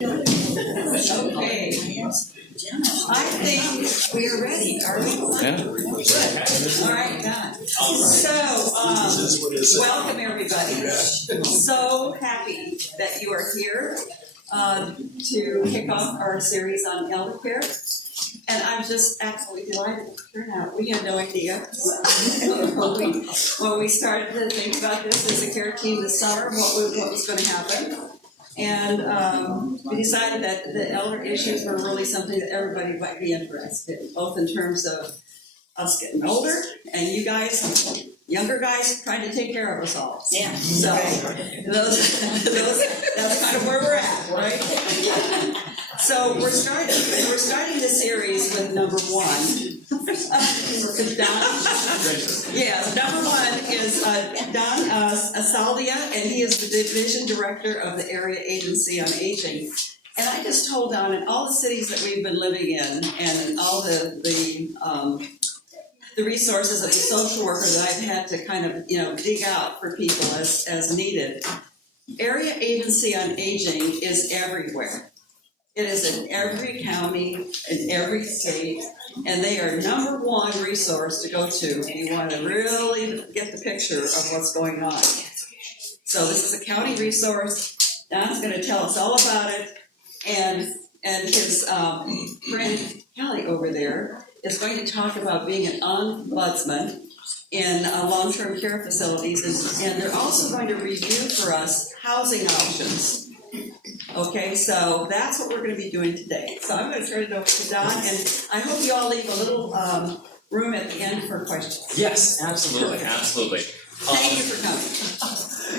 Okay, I think we are ready, are we? Yeah. All right, done. So, welcome everybody. So happy that you are here to kick off our series on elder care. And I'm just absolutely delighted with the turnout. We had no idea when we started to think about this as a care team this summer, what was going to happen. And we decided that the elder issues were really something that everybody might be interested in, both in terms of us getting older and you guys, younger guys, trying to take care of us all. Yeah. So those that's kind of where we're at, right? So we're starting the series with number one. Don, yes, number one is Don Asaldia, and he is the division director of the Area Agency on Aging. And I just told Don, in all the cities that we've been living in, and in all the resources of the social worker that I've had to kind of dig out for people as needed, Area Agency on Aging is everywhere. It is in every county, in every state, and they are number one resource to go to if you want to really get the picture of what's going on. So this is a county resource. Don's going to tell us all about it, and his friend Kelly over there is going to talk about being an ombudsman in long-term care facilities, and they're also going to review for us housing options. Okay, so that's what we're going to be doing today. So I'm going to turn it over to Don, and I hope you all leave a little room at the end for questions. Yes, absolutely, absolutely. Thank you for coming.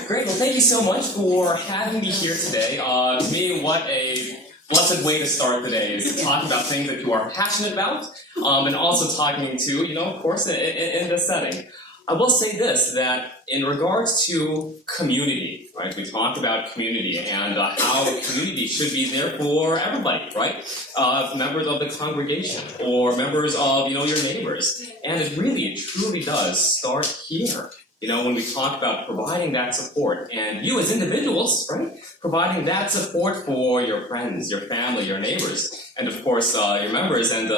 Great, well thank you so much for having me here today. To me, what a blessed way to start the day is to talk about things that you are passionate about, and also talking to, of course, in this setting. I will say this, that in regards to community, right, we talked about community and how community should be there for everybody, right? Members of the congregation or members of, your neighbors. And it truly does start here. When we talk about providing that support, and you as individuals, right, providing that support for your friends, your family, your neighbors, and of course your members and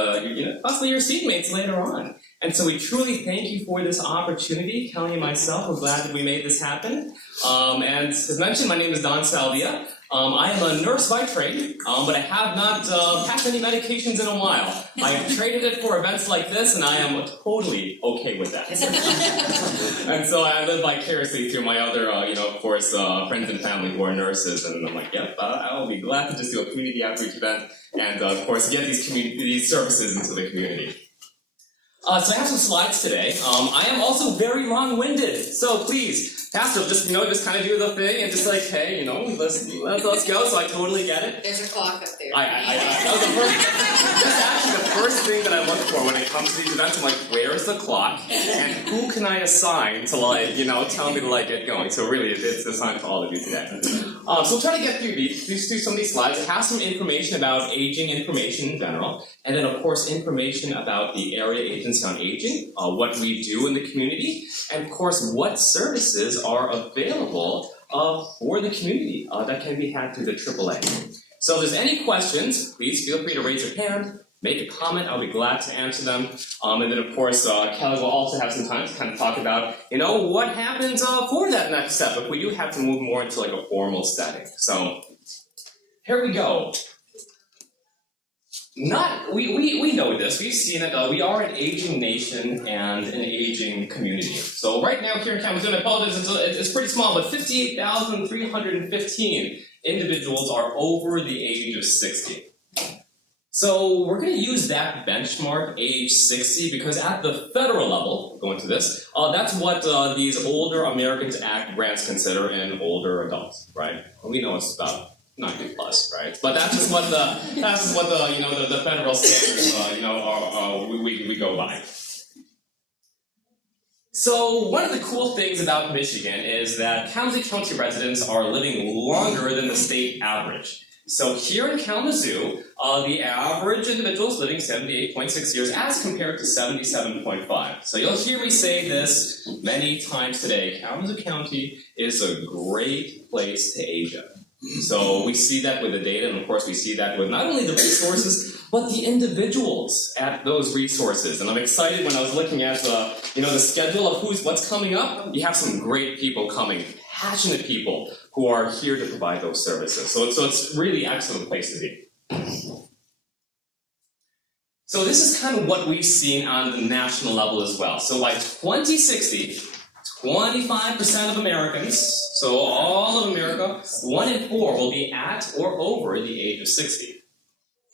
possibly your seatmates later on. And so we truly thank you for this opportunity. Kelly and myself are glad that we made this happen. And as mentioned, my name is Don Salvia. I am a nurse by trade, but I have not packed any medications in a while. I have traded it for events like this, and I am totally okay with that. And so I live vicariously through my other, of course, friends and family who are nurses. And I'm like, yep, I will be glad to just do a community outreach event and, of course, get these services into the community. So I have some slides today. I am also very long-winded, so please, Pastor, just kind of do the thing and just like, hey, let's go. So I totally get it. There's a clock up there. That's actually the first thing that I look for when it comes to these events. I'm like, where's the clock, and who can I assign to tell me to get going? So really, it's assigned to all of you today. So we'll try to get through some of these slides. It has some information about aging information in general, and then of course information about the Area Agency on Aging, what we do in the community, and of course what services are available for the community that can be had through the AAA. So if there's any questions, please feel free to raise your hand, make a comment. I'll be glad to answer them. And then of course, Kelly will also have some time to kind of talk about, what happens for that next step if we do have to move more into a formal setting. So here we go. We know this, we've seen it, we are an aging nation and an aging community. So right now here in Kalamazoo, I apologize, it's pretty small, but 58,315 individuals are over the age of 60. So we're going to use that benchmark, age 60, because at the federal level, go into this, that's what these Older Americans Act grants consider an older adult, right? We know it's about 90 plus, right? But that's just what the federal standards we go by. So one of the cool things about Michigan is that Kalamazoo County residents are living longer than the state average. So here in Kalamazoo, the average individual is living 78.6 years as compared to 77.5. So you'll hear me say this many times today. Kalamazoo County is a great place to age in. So we see that with the data, and of course we see that with not only the resources, but the individuals at those resources. And I'm excited when I was looking at the schedule of what's coming up. You have some great people coming, passionate people who are here to provide those services. So it's really excellent place to be. So this is kind of what we've seen on the national level as well. So by 2060, 25% of Americans, so all of America, 1 in 4 will be at or over the age of 60.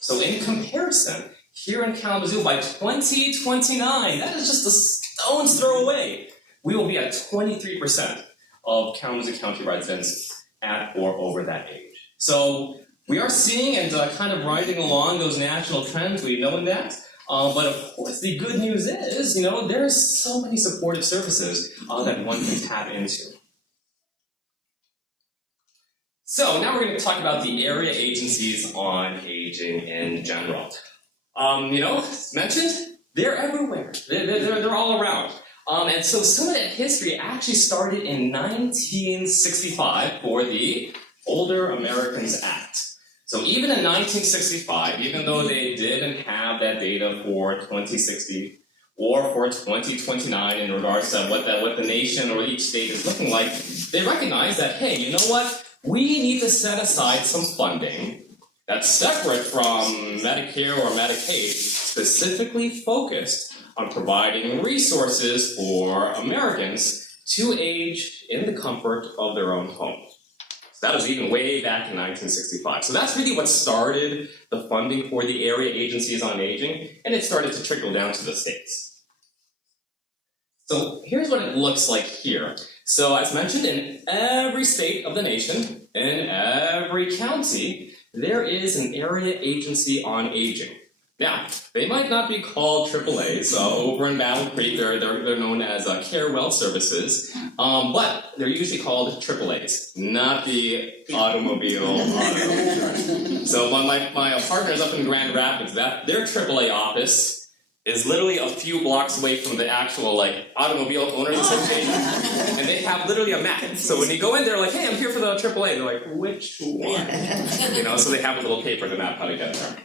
So in comparison, here in Kalamazoo, by 2029, that is just a stone's throw away, we will be at 23% of Kalamazoo County residents at or over that age. So we are seeing and kind of riding along those national trends, we know that. But of course, the good news is, there's so many supportive services that one can tap into. So now we're going to talk about the area agencies on aging in general. As mentioned, they're everywhere. They're all around. And so some of that history actually started in 1965 for the Older Americans Act. So even in 1965, even though they didn't have that data for 2060 or for 2029 in regards to what the nation or each state is looking like, they recognized that, hey, you know what? We need to set aside some funding that's separate from Medicare or Medicaid, specifically focused on providing resources for Americans to age in the comfort of their own home. That was even way back in 1965. So that's really what started the funding for the area agencies on aging, and it started to trickle down to the states. So here's what it looks like here. So as mentioned, in every state of the nation, in every county, there is an area agency on aging. Now, they might not be called AAA, so over in Battle Creek, they're known as Care Well Services, but they're usually called AAAs, not the automobile auto insurance. So my partners up in Grand Rapids, their AAA office is literally a few blocks away from the actual automobile owners association, and they have literally a map. So when you go in, they're like, "Hey, I'm here for the AAA." They're like, "Which one?" So they have a little paper to map how to get there.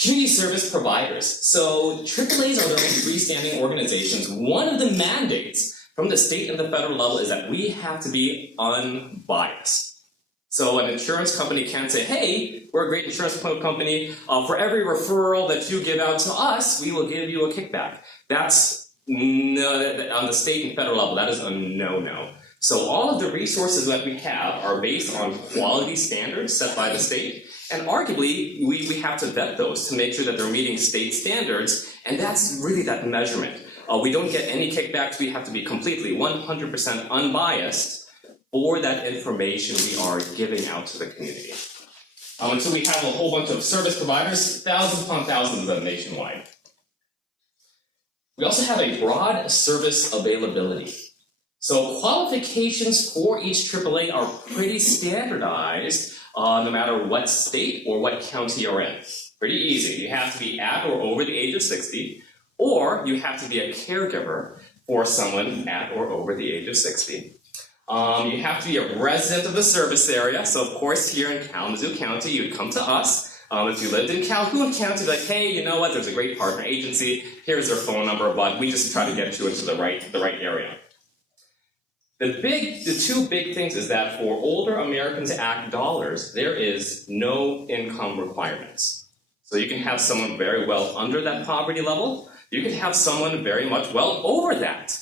Community service providers. So AAAs are their own freestanding organizations. One of the mandates from the state and the federal level is that we have to be unbiased. So an insurance company can't say, hey, we're a great insurance company. For every referral that you give out to us, we will give you a kickback. That's on the state and federal level, that is a no-no. So all of the resources that we have are based on quality standards set by the state. And arguably, we have to vet those to make sure that they're meeting state standards, and that's really that measurement. We don't get any kickbacks. We have to be completely 100% unbiased for that information we are giving out to the community. And so we have a whole bunch of service providers, thousands upon thousands of them nationwide. We also have a broad service availability. So qualifications for each AAA are pretty standardized no matter what state or what county you're in. Pretty easy. You have to be at or over the age of 60, or you have to be a caregiver for someone at or over the age of 60. You have to be a resident of the service area. So of course, here in Kalamazoo County, you'd come to us. If you lived in Calhoun County, like, hey, you know what? There's a great partner agency. Here's their phone number, but we just try to get you into the right area. The two big things is that for Older Americans Act dollars, there is no income requirements. So you can have someone very well under that poverty level. You can have someone very much well over that.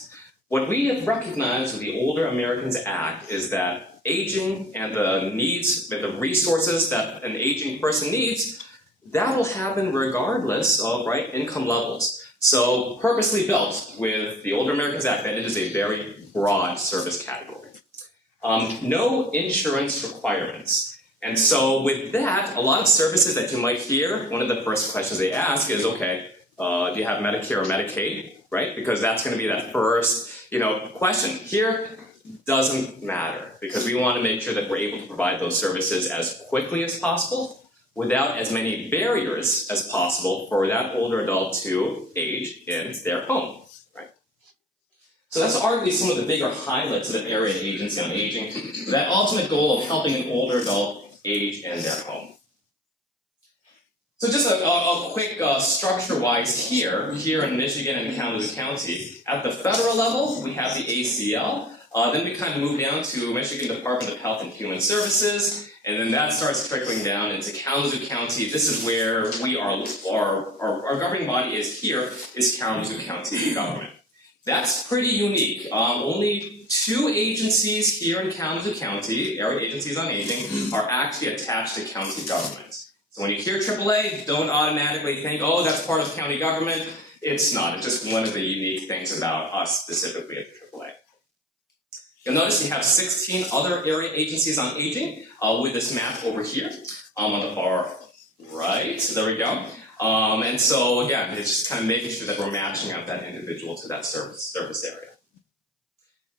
What we have recognized with the Older Americans Act is that aging and the needs, and the resources that an aging person needs, that will happen regardless of income levels. So purposely built with the Older Americans Act that it is a very broad service category. No insurance requirements. And so with that, a lot of services that you might hear, one of the first questions they ask is, okay, do you have Medicare or Medicaid, right? Because that's going to be that first, question. Here, doesn't matter because we want to make sure that we're able to provide those services as quickly as possible without as many barriers as possible for that older adult to age in their home. Right? So that's arguably some of the bigger highlights of the area agency on aging, that ultimate goal of helping an older adult age in their home. So just a quick structure-wise here in Michigan and Kalamazoo County, at the federal level, we have the ACL. Then we kind of move down to Michigan Department of Health and Human Services, and then that starts trickling down into Kalamazoo County. This is where we are, our governing body is here, is Kalamazoo County government. That's pretty unique. Only 2 agencies here in Kalamazoo County, area agencies on aging, are actually attached to county government. So when you hear AAA, don't automatically think, oh, that's part of county government. It's not. It's just one of the unique things about us specifically at AAA. You'll notice we have 16 other area agencies on aging with this map over here on the far right. So there we go. And so again, it's just kind of making sure that we're matching up that individual to that service area.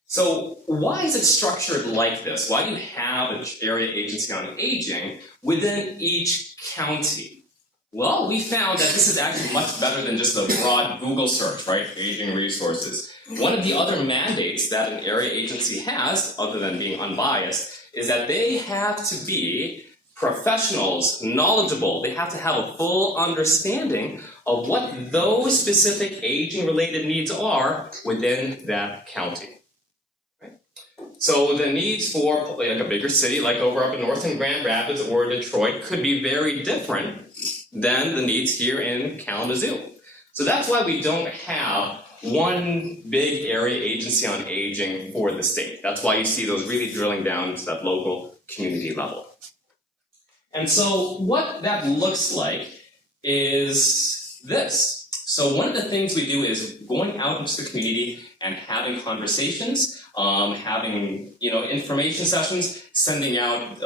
So why is it structured like this? Why do you have an area agency on aging within each county? Well, we found that this is actually much better than just a broad Google search, right? Aging resources. One of the other mandates that an area agency has, other than being unbiased, is that they have to be professionals, knowledgeable. They have to have a full understanding of what those specific aging-related needs are within that county. Right? So the needs for like a bigger city, like over up in North in Grand Rapids or Detroit, could be very different than the needs here in Kalamazoo. So that's why we don't have one big area agency on aging for the state. That's why you see those really drilling down to that local community level. And so what that looks like is this. So one of the things we do is going out into the community and having conversations, having information sessions, sending out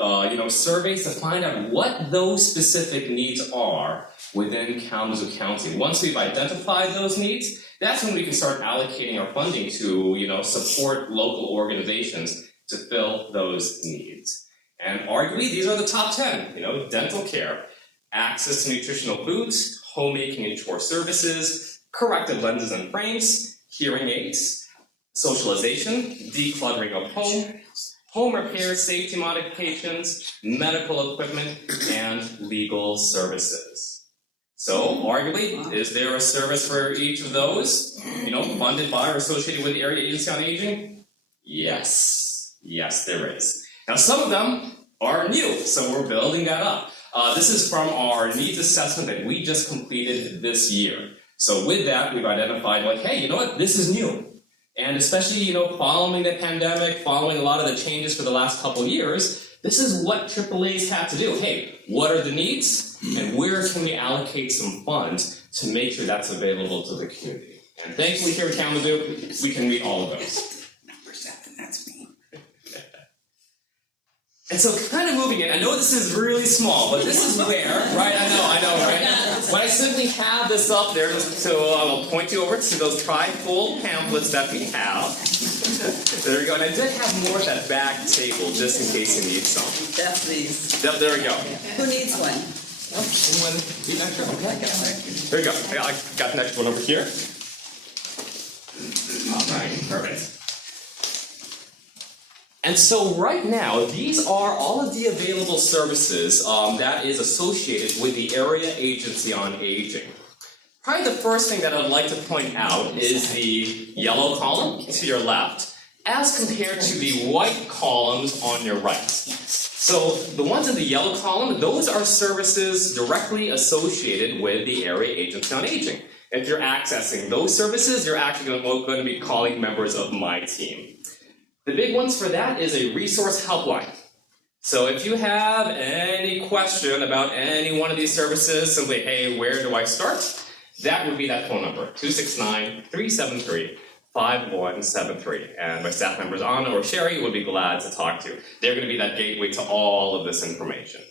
surveys to find out what those specific needs are within Kalamazoo County. Once we've identified those needs, that's when we can start allocating our funding to support local organizations to fill those needs. And arguably, these are the top 10, dental care, access to nutritional foods, homemaking and chore services, corrective lenses and frames, hearing aids, socialization, decluttering of home repairs, safety modifications, medical equipment, and legal services. So, arguably, is there a service for each of those, funded by or associated with the Area Agency on Aging? Yes. Yes, there is. Now, some of them are new, so we're building that up. This is from our needs assessment that we just completed this year. So with that, we've identified, hey, you know what? This is new. And especially, following the pandemic, following a lot of the changes for the last couple of years, this is what AAA's had to do. Hey, what are the needs? And where can we allocate some funds to make sure that's available to the community? And thankfully here at Kalamazoo, we can meet all of those. Number 7, that's me. And so kind of moving in, I know this is really small, but this is where, right, I know, right? When I simply have this up there, so I'll point you over to those tri-fold pamphlets that we have. There we go, and I did have more at that back table, just in case you need some. That's these. Yep, there we go. Who needs one? Anyone need an extra? Okay. I got one. There we go, I got the next one over here. All right, perfect. And so right now, these are all of the available services that is associated with the Area Agency on Aging. Probably the first thing that I'd like to point out is the yellow column to your left, as compared to the white columns on your right. So the ones in the yellow column, those are services directly associated with the Area Agency on Aging. If you're accessing those services, you're actually going to be calling members of my team. The big ones for that is a resource helpline. So if you have any question about any one of these services, simply, hey, where do I start? That would be that phone number, 269-373-5173. And my staff members, Anna or Sherry, would be glad to talk to you. They're going to be that gateway to all of this information.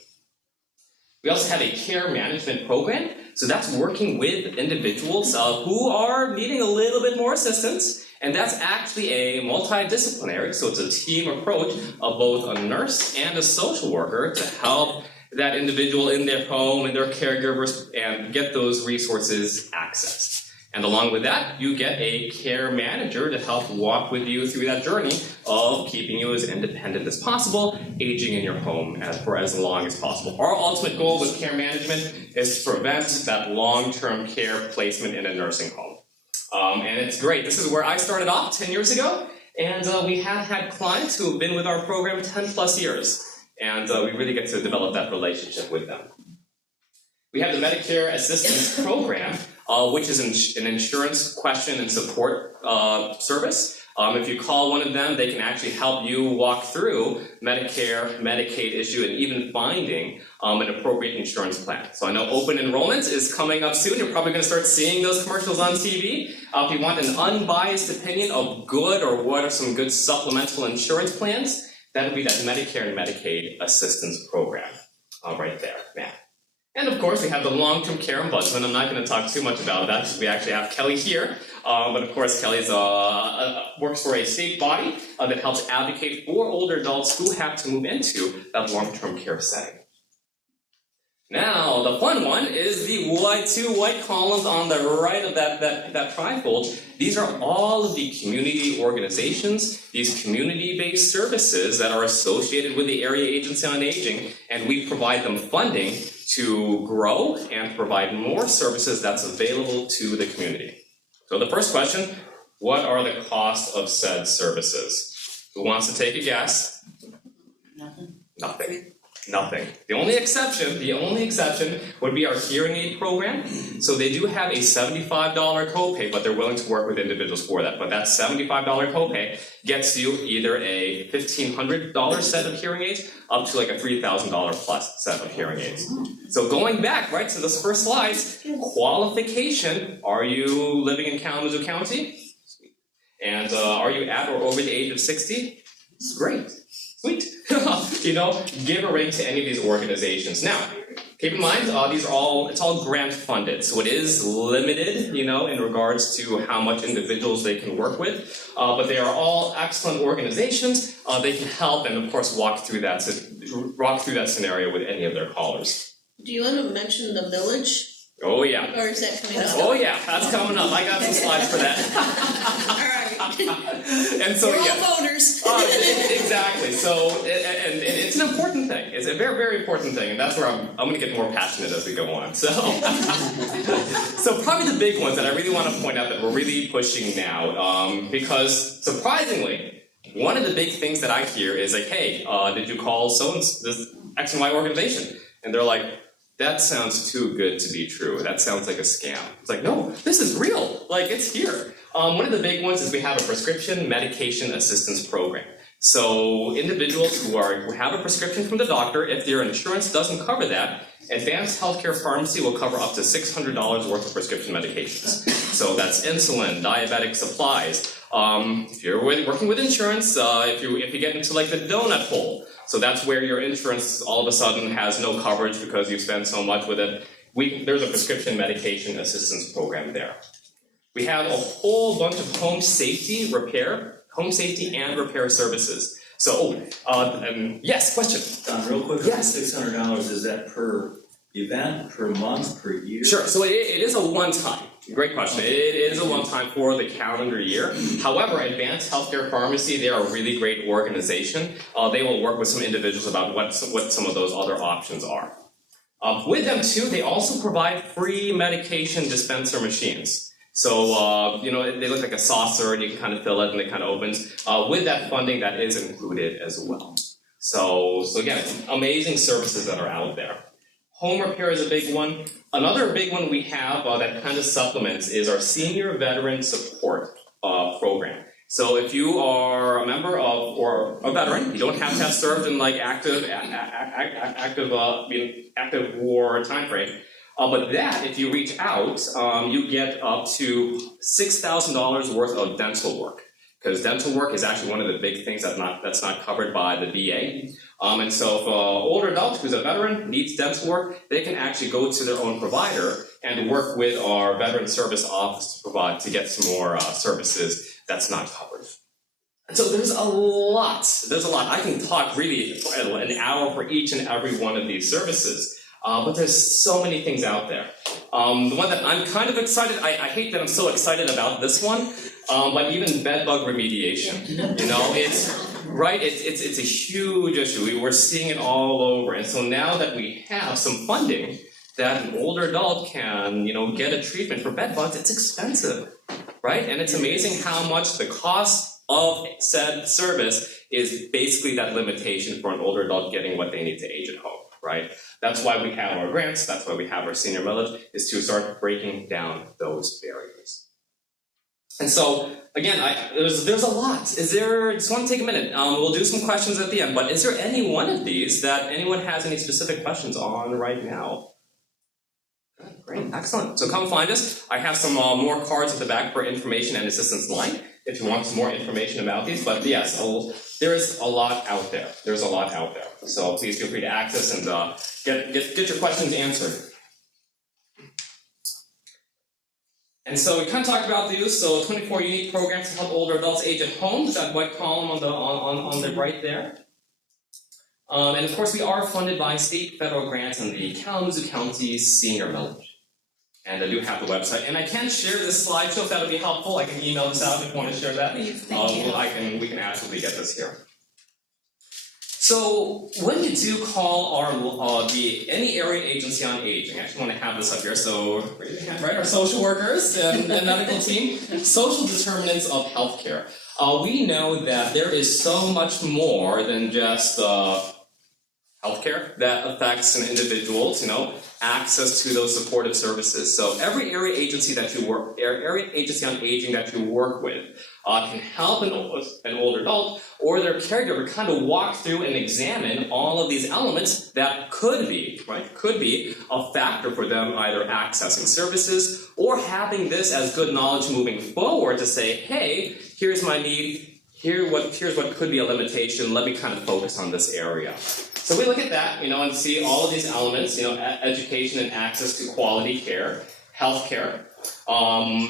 We also have a care management program. So that's working with individuals who are needing a little bit more assistance. And that's actually a multidisciplinary, so it's a team approach of both a nurse and a social worker to help that individual in their home and their caregivers and get those resources accessed. And along with that, you get a care manager to help walk with you through that journey of keeping you as independent as possible, aging in your home for as long as possible. Our ultimate goal with care management is to prevent that long-term care placement in a nursing home. And it's great. This is where I started off 10 years ago, and we have had clients who have been with our program 10 plus years, and we really get to develop that relationship with them. We have the Medicare Assistance Program, which is an insurance question and support service. If you call one of them, they can actually help you walk through Medicare, Medicaid issue, and even finding an appropriate insurance plan. So I know open enrollment is coming up soon. You're probably going to start seeing those commercials on TV. If you want an unbiased opinion of good or what are some good supplemental insurance plans, that would be that Medicare and Medicaid Assistance Program right there. Yeah. And of course, we have the long-term care ombudsman. I'm not going to talk too much about that because we actually have Kelly here. But of course, Kelly works for a state body that helps advocate for older adults who have to move into that long-term care setting. Now, the fun one is the two white columns on the right of that trifold. These are all of the community organizations, these community-based services that are associated with the Area Agency on Aging, and we provide them funding to grow and provide more services that's available to the community. So the first question, what are the costs of said services? Who wants to take a guess? Nothing. Nothing. The only exception would be our hearing aid program. So they do have a $75 copay, but they're willing to work with individuals for that. But that $75 copay gets you either a $1,500 set of hearing aids up to like a $3,000 plus set of hearing aids. So going back, right, to those first slides, qualification, are you living in Kalamazoo County? And are you at or over the age of 60? Great. Sweet. Give a ring to any of these organizations. Now, keep in mind, it's all grant funded, so it is limited, in regards to how much individuals they can work with, but they are all excellent organizations. They can help and, of course, walk through that scenario with any of their callers. Do you want to mention the village? Oh, yeah. Or is that coming up? Oh, yeah, that's coming up. I got some slides for that. All right. And so, we're all yeah. voters. Exactly. So, and it's an important thing. It's a very, very important thing, and that's where I'm going to get more passionate as we go on. So, so probably the big ones that I really want to point out that we're really pushing now, because surprisingly, one of the big things that I hear is like, hey, did you call this X and Y organization? And they're like, that sounds too good to be true. That sounds like a scam. It's like, no, this is real. Like, it's here. One of the big ones is we have a prescription medication assistance program. So individuals who have a prescription from the doctor, if their insurance doesn't cover that, Advanced Healthcare Pharmacy will cover up to $600 worth of prescription medications. So that's insulin, diabetic supplies. If you're working with insurance, if you get into like the donut hole, so that's where your insurance all of a sudden has no coverage because you spend so much with it. There's a prescription medication assistance program there. We have a whole bunch of home safety and repair services. So, yes, question. Real quick, yes. $600, is that per event, per month, per year? Sure, so it is a one-time. Great question. It is a one-time for the calendar year. However, Advanced Healthcare Pharmacy, they are a really great organization. They will work with some individuals about what some of those other options are. With them too, they also provide free medication dispenser machines. So, they look like a saucer and you can kind of fill it and it kind of opens. With that funding, that is included as well. So again, amazing services that are out there. Home repair is a big one. Another big one we have that kind of supplements is our Senior Veteran Support Program. So if you are a member of or a veteran, you don't have to have served in like active war time frame. But that, if you reach out, you get up to $6,000 worth of dental work. Because dental work is actually one of the big things that's not covered by the VA. And so if an older adult who's a veteran needs dental work, they can actually go to their own provider and work with our Veteran Service Office to get some more services that's not covered. And so there's a lot. I can talk really for an hour for each and every one of these services. but there's so many things out there. The one that I'm kind of excited, I hate that I'm so excited about this one, but even bed bug remediation. You know, it's a huge issue. We're seeing it all over, and so now that we have some funding that an older adult can, get a treatment for bed bugs, it's expensive, right? And it's amazing how much the cost of said service is basically that limitation for an older adult getting what they need to age at home, right? That's why we have our grants, that's why we have our senior millage, is to start breaking down those barriers. And so, again, there's a lot. Just want to take a minute. We'll do some questions at the end, but is there any one of these that anyone has any specific questions on right now? Great, excellent. So come find us. I have some more cards at the back for information and assistance line if you want some more information about these. But yes, there is a lot out there. There's a lot out there. So please feel free to access and get your questions answered. And so we kind of talked about these. So 24 unique programs to help older adults age at home. That white column on the right there. And of course, we are funded by state, federal grants and the Kalamazoo County Senior Millage. And I do have the website, and I can share this slideshow if that would be helpful. I can email this out if you want to share that. We can absolutely get this here. So when you do call any area agency on aging, I actually want to have this up here. So raise your hand, right? Our social workers and medical team, social determinants of healthcare. We know that there is so much more than just healthcare that affects an individual's, access to those supportive services. So every area agency on aging that you work with can help an older adult or their caregiver kind of walk through and examine all of these elements that could be a factor for them either accessing services or having this as good knowledge moving forward to say, hey, here's my need, here's what could be a limitation, let me kind of focus on this area. So we look at that, and see all of these elements, education and access to quality care, healthcare,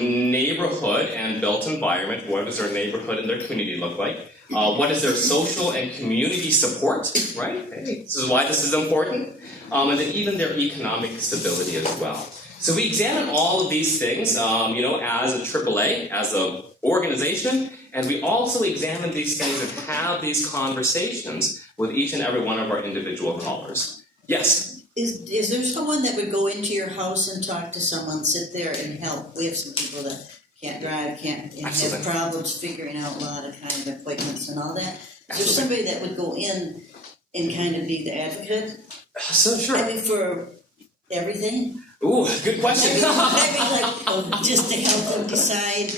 neighborhood and built environment. What does their neighborhood and their community look like? What is their social and community support, right? Hey, this is why this is important. And then even their economic stability as well. So we examine all of these things, as a AAA, as an organization, and we also examine these things and have these conversations with each and every one of our individual callers. Yes? Is there someone that would go into your house and talk to someone, sit there and help? We have some people that can't drive, and have problems figuring out a lot of kind of appointments and all that. Is there somebody that would go in and kind of be the advocate? So sure. I mean, for everything? Ooh, good question. Just to help them decide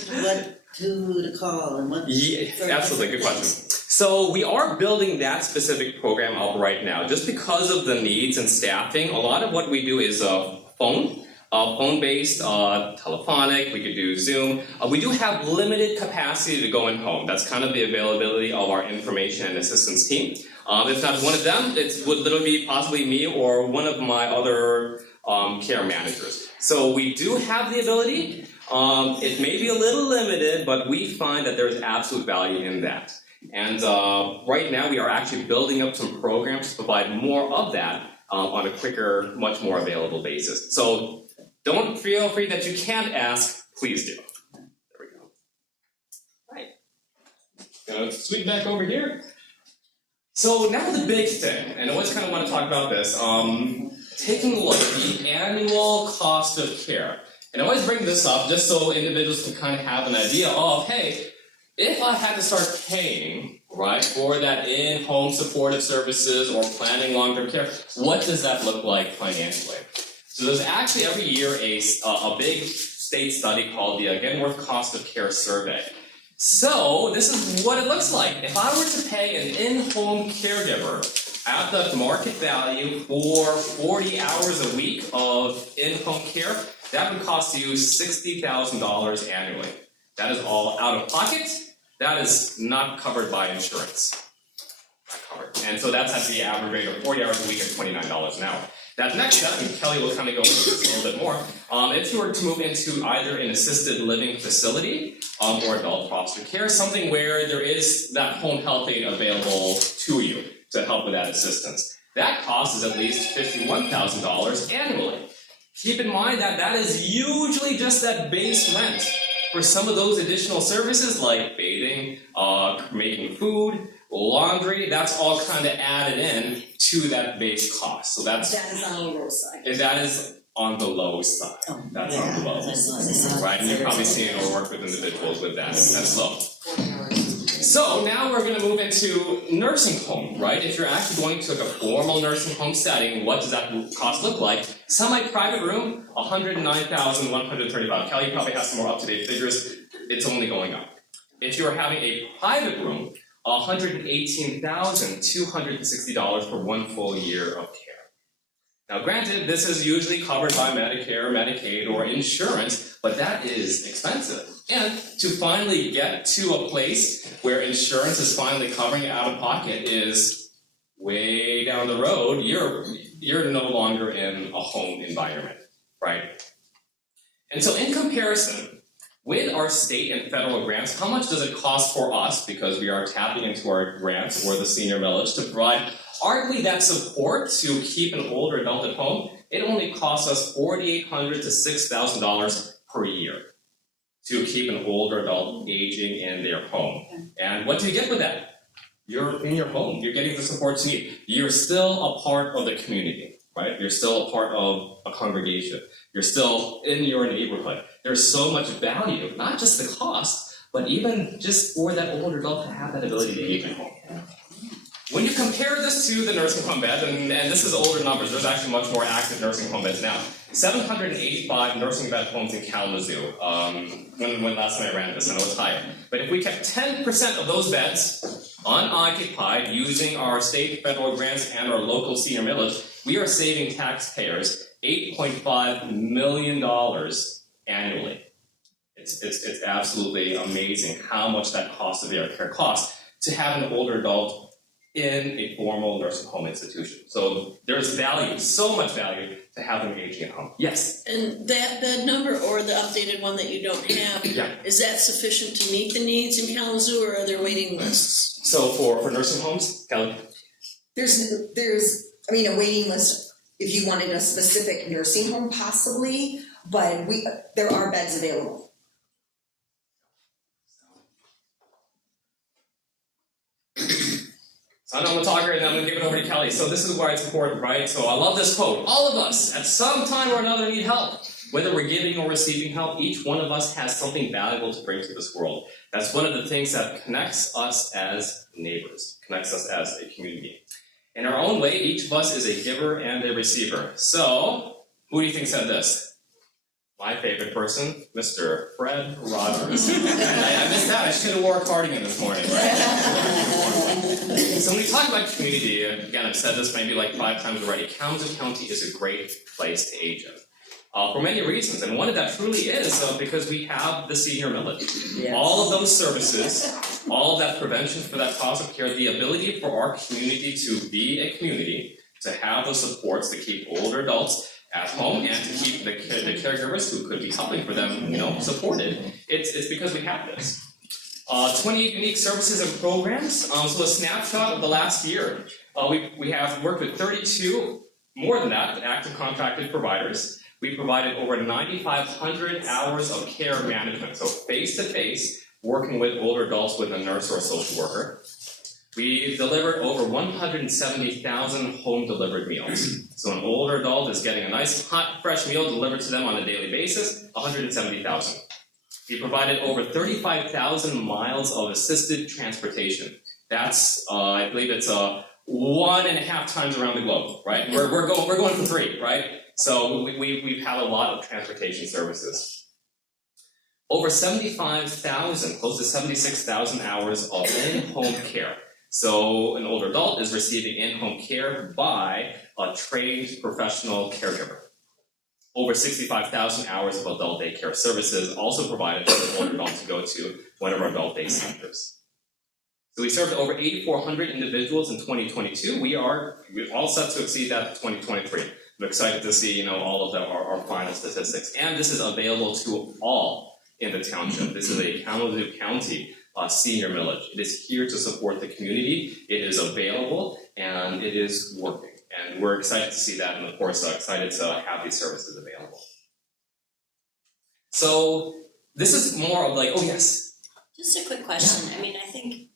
who to call and what. Yeah, absolutely, good question. So we are building that specific program up right now. Just because of the needs and staffing, a lot of what we do is phone-based, telephonic, we could do Zoom. We do have limited capacity to go in home. That's kind of the availability of our information and assistance team. If not one of them, it would literally be possibly me or one of my other care managers. So we do have the ability. It may be a little limited, but we find that there's absolute value in that. And right now we are actually building up some programs to provide more of that on a quicker, much more available basis. So don't feel free that you can't ask, please do. There we go. All right. Gonna sweep back over here. So now the big thing, and I always kind of want to talk about this, taking a look at the annual cost of care. And I always bring this up just so individuals can kind of have an idea of, hey, if I had to start paying, right, for that in-home supportive services or planning long-term care, what does that look like financially? So there's actually every year a big state study called the Genworth Cost of Care Survey. So this is what it looks like. If I were to pay an in-home caregiver at the market value for 40 hours a week of in-home care, that would cost you $60,000 annually. That is all out of pocket. That is not covered by insurance. Not covered. And so that's at the average rate of 40 hours a week at $29 an hour. That next step, and Kelly will kind of go into this a little bit more, if you were to move into either an assisted living facility or adult foster care, something where there is that home health aid available to you to help with that assistance. that cost is at least $51,000 annually. Keep in mind that that is usually just that base rent. For some of those additional services like bathing, making food, laundry, that's all kind of added in to that base cost. So that is on the low side. that is on the low side. That's on the low side. Right, and you've probably seen or worked with individuals with that. That's low. So now we're going to move into nursing home, right? If you're actually going to like a formal nursing home setting, what does that cost look like? Semi-private room, $109,135. Kelly probably has some more up-to-date figures. It's only going up. If you're having a private room, $118,260 for 1 full year of care. Now granted, this is usually covered by Medicare, Medicaid, or insurance, but that is expensive. And to finally get to a place where insurance is finally covering it out of pocket is way down the road. You're no longer in a home environment, right? And so in comparison, with our state and federal grants, how much does it cost for us, because we are tapping into our grants or the senior millage, to provide arguably that support to keep an older adult at home? It only costs us $4,800 to $6,000 per year to keep an older adult aging in their home. And what do you get with that? You're in your home. You're getting the support you need. You're still a part of the community, right? You're still a part of a congregation. You're still in your neighborhood. There's so much value, not just the cost, but even just for that older adult to have that ability to age at home. When you compare this to the nursing home bed, and this is older numbers, there's actually much more active nursing home beds now. 785 nursing bed homes in Kalamazoo. When last time I ran this, I know it's higher. But if we kept 10% of those beds unoccupied using our state, federal grants, and our local senior millage, we are saving taxpayers $8.5 million annually. It's absolutely amazing how much that cost of their care costs to have an older adult in a formal nursing home institution. So there's value, so much value, to have them aging at home. Yes? And that bed number, or the updated one that you don't have, is that sufficient to meet the needs in Kalamazoo, or are there waiting lists? So for nursing homes, Kelly? There's a waiting list if you wanted a specific nursing home possibly, but there are beds available. So I'm going to talk right now, I'm going to give it over to Kelly. So this is why it's important, right? So I love this quote. All of us, at some time or another, need help. Whether we're giving or receiving help, each one of us has something valuable to bring to this world. That's one of the things that connects us as neighbors, connects us as a community. In our own way, each of us is a giver and a receiver. So, who do you think said this? My favorite person, Mr. Fred Rogers. I missed that. I should have wore a cardigan this morning, right? So when we talk about community, again, I've said this maybe like 5 times already, Kalamazoo County is a great place to age in. For many reasons, and one of that truly is because we have the senior millage. Yes. All of those services, all of that prevention for that cause of care, the ability for our community to be a community, to have those supports to keep older adults at home and to keep the caregivers who could be helping for them, supported. It's because we have this. 28 unique services and programs. So a snapshot of the last year. We have worked with 32, more than that, active contracted providers. We provided over 9,500 hours of care management, so face-to-face, working with older adults with a nurse or a social worker. We delivered over 170,000 home-delivered meals. So an older adult is getting a nice, hot, fresh meal delivered to them on a daily basis, 170,000. We provided over 35,000 miles of assisted transportation. That's, I believe it's 1.5 times around the globe, right? We're going for 3, right? So we've had a lot of transportation services. Over 75,000, close to 76,000 hours of in-home care. So an older adult is receiving in-home care by a trained professional caregiver. Over 65,000 hours of adult daycare services also provided for an older adult to go to one of our adult day centers. So we served over 8,400 individuals in 2022. We're all set to exceed that in 2023. I'm excited to see, all of our final statistics. And this is available to all in the township. This is a Kalamazoo County senior millage. It is here to support the community. It is available and it is working. And we're excited to see that, and of course excited to have these services available. So this is more of like, oh yes. Just a quick question. I mean, I think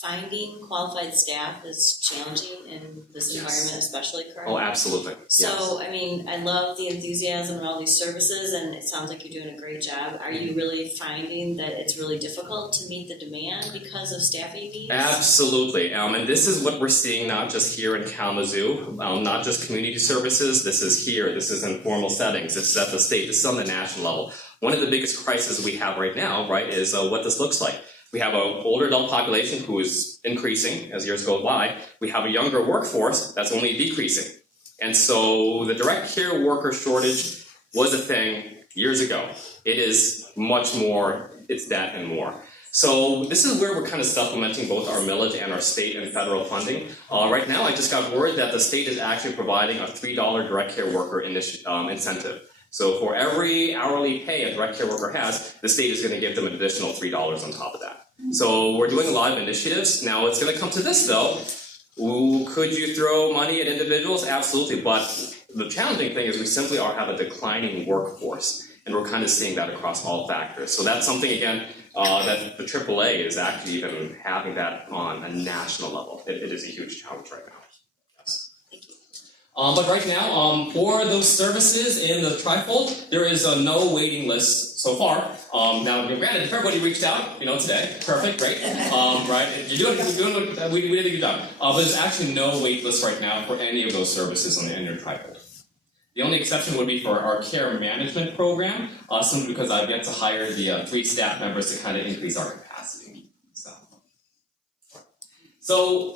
finding qualified staff is challenging in this environment, especially currently. Oh, absolutely. So, I mean, I love the enthusiasm and all these services, and it sounds like you're doing a great job. Are you really finding that it's really difficult to meet the demand because of staffing needs? Absolutely, and this is what we're seeing not just here in Kalamazoo, not just community services. This is here. This is in formal settings. It's at the state. This is on the national level. One of the biggest crises we have right now, right, is what this looks like. We have an older adult population who is increasing as years go by. We have a younger workforce that's only decreasing. And so the direct care worker shortage was a thing years ago. It is much more, it's that and more. So this is where we're kind of supplementing both our millage and our state and federal funding. Right now, I just got word that the state is actually providing a $3 direct care worker incentive. So for every hourly pay a direct care worker has, the state is going to give them an additional $3 on top of that. So we're doing a lot of initiatives. Now it's going to come to this though. Ooh, could you throw money at individuals? Absolutely. But the challenging thing is we simply have a declining workforce. And we're kind of seeing that across all factors. So that's something, again, that the AAA is actually even having that on a national level. It is a huge challenge right now. But right now, for those services in the trifold, there is no waiting list so far. Now, granted, if everybody reached out, today, perfect, great, right? You're doing what we did a good job. But there's actually no wait list right now for any of those services in your trifold. The only exception would be for our care management program, simply because I've yet to hire the 3 staff members to kind of increase our capacity. So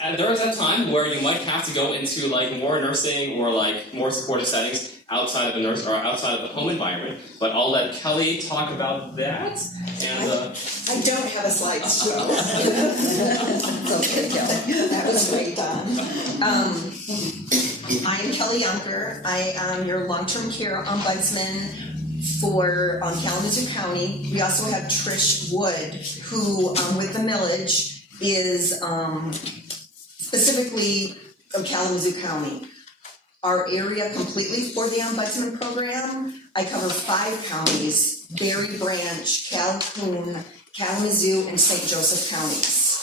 and there is a time where you might have to go into more nursing or more supportive settings outside of the nurse or outside of the home environment. But I'll let Kelly talk about that. And I don't have a slide to show. It's okay, Kelly. That was great done. I am Kelly Yunker. I am your long-term care ombudsman for Kalamazoo County. We also have Trish Wood, who with the millage is specifically of Kalamazoo County. Our area completely for the ombudsman program, I cover 5 counties: Berry Branch, Calhoun, Kalamazoo, and St. Joseph counties.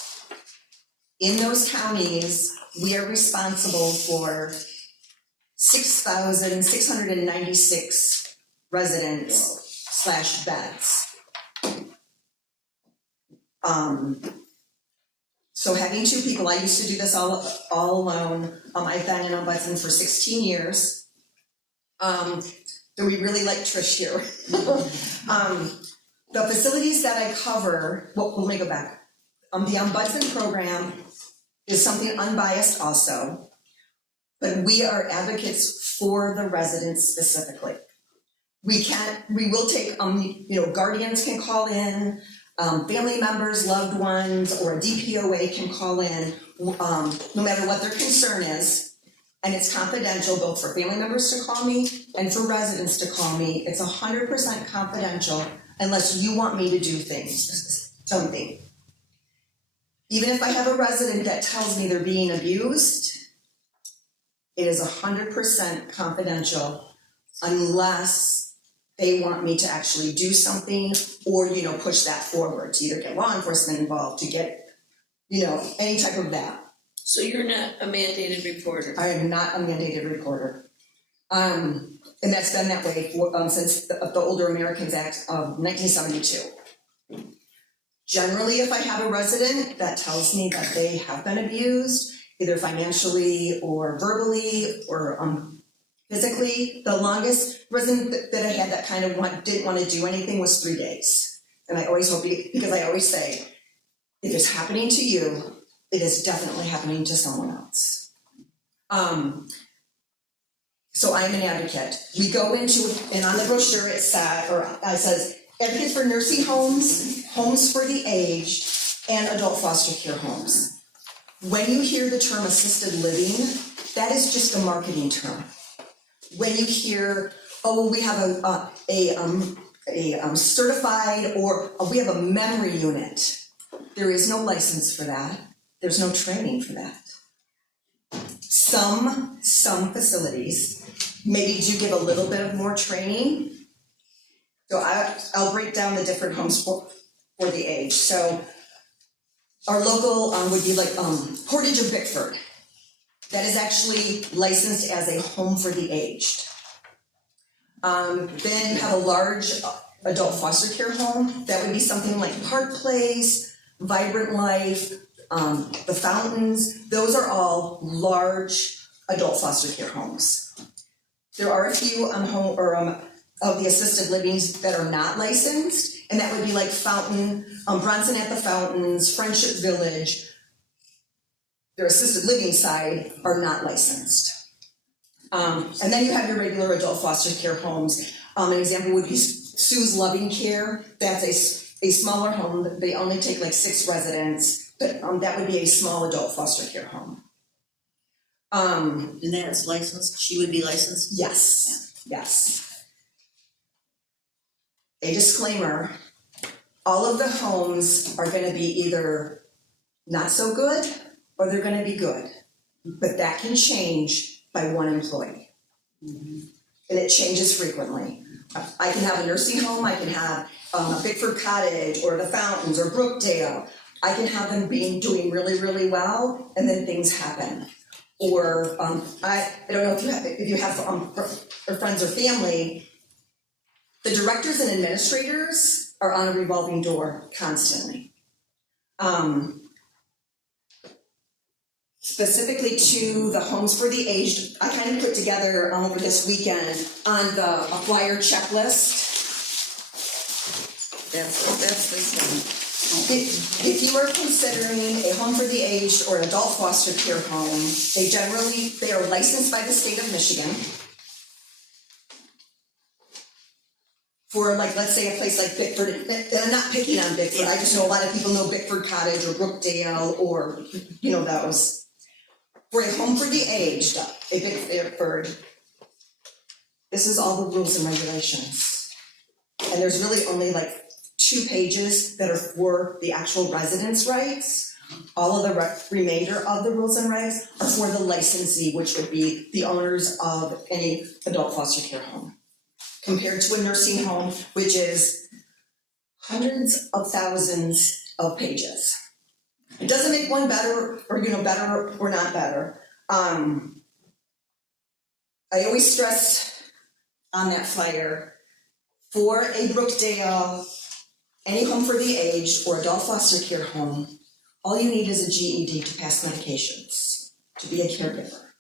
In those counties, we are responsible for 6,696 residents / beds. So having 2 people, I used to do this all alone. I've been an ombudsman for 16 years. We really like Trish here. The facilities that I cover, well, let me go back. The ombudsman program is something unbiased also, but we are advocates for the residents specifically. We will take, guardians can call in, family members, loved ones, or a DPOA can call in, no matter what their concern is, and it's confidential both for family members to call me and for residents to call me. It's 100% confidential unless you want me to do something. Even if I have a resident that tells me they're being abused, it is 100% confidential unless they want me to actually do something or, push that forward to either get law enforcement involved, to get, any type of that. So you're not a mandated reporter? I am not a mandated reporter. And that's been that way since the Older Americans Act of 1972. Generally, if I have a resident that tells me that they have been abused, either financially or verbally or physically, the longest resident that I had that kind of didn't want to do anything was 3 days. And I always hope, because I always say, if it's happening to you, it is definitely happening to someone else. So I'm an advocate. We go into, and on the brochure it says, advocates for nursing homes, homes for the aged, and adult foster care homes. When you hear the term assisted living, that is just a marketing term. When you hear, we have a certified, or we have a memory unit, there is no license for that. there's no training for that. Some facilities maybe do give a little bit of more training. So I'll break down the different homes for the age. So our local would be like Portage of Bickford. That is actually licensed as a home for the aged. Then you have a large adult foster care home. That would be something like Park Place, Vibrant Life, the Fountains. Those are all large adult foster care homes. There are a few of the assisted livings that are not licensed, and that would be like Fountain, Bronson at the Fountains, Friendship Village. Their assisted living side are not licensed. And then you have your regular adult foster care homes. An example would be Sue's Loving Care. That's a smaller home. They only take like 6 residents, but that would be a small adult foster care home. And that's licensed, she would be licensed? Yes. A disclaimer, all of the homes are gonna be either not so good or they're gonna be good. But that can change by one employee. And it changes frequently. I can have a nursing home, I can have a Bickford Cottage or the Fountains or Brookdale. I can have them doing really, really well, and then things happen. Or I don't know if you have or friends or family, the directors and administrators are on a revolving door constantly. Specifically to the homes for the aged, I kind of put together over this weekend on a flyer checklist. That's this one. If you are considering a home for the aged or an adult foster care home, they are licensed by the state of Michigan. For like, let's say a place like Bickford, and I'm not picking on Bickford, I just know a lot of people know Bickford Cottage or Brookdale or, those. For a home for the aged, a Bickford, this is all the rules and regulations. And there's really only like 2 pages that are for the actual residents' rights. All of the remainder of the rules and regs are for the licensee, which would be the owners of any adult foster care home. Compared to a nursing home, which is hundreds of thousands of pages. It doesn't make one better or not better. I always stress on that flyer, for a Brookdale, any home for the aged or adult foster care home, all you need is a GED to pass medications, to be a caregiver.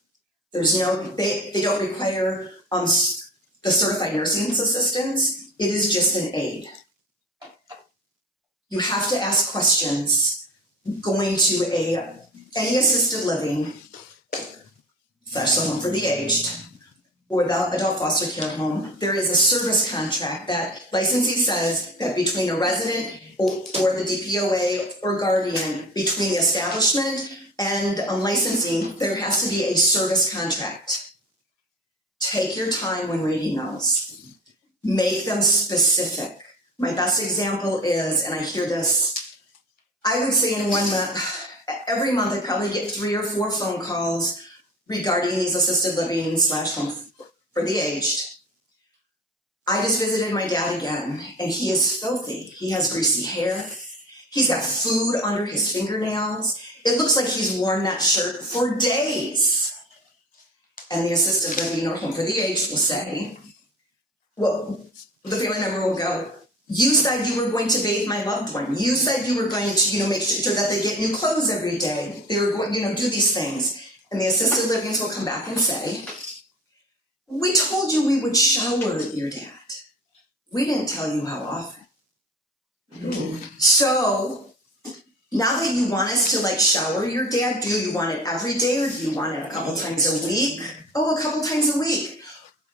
They don't require the certified nursing assistants. It is just an aid. You have to ask questions going to any assisted living / the home for the aged or the adult foster care home. There is a service contract that licensee says that between a resident or the DPOA or guardian, between the establishment and licensing, there has to be a service contract. Take your time when reading those. Make them specific. My best example is, and I hear this, I would say in 1 month, every month I probably get 3 or 4 phone calls regarding these assisted living / home for the aged. I just visited my dad again, and he is filthy. He has greasy hair. He's got food under his fingernails. It looks like he's worn that shirt for days. And the assisted living or home for the aged will say, well, the family member will go, you said you were going to bathe my loved one. You said you were going to, make sure that they get new clothes every day. They were going, do these things. And the assisted livings will come back and say, we told you we would shower your dad. We didn't tell you how often. So now that you want us to shower your dad, do you want it every day or do you want it a couple times a week? Oh, a couple times a week.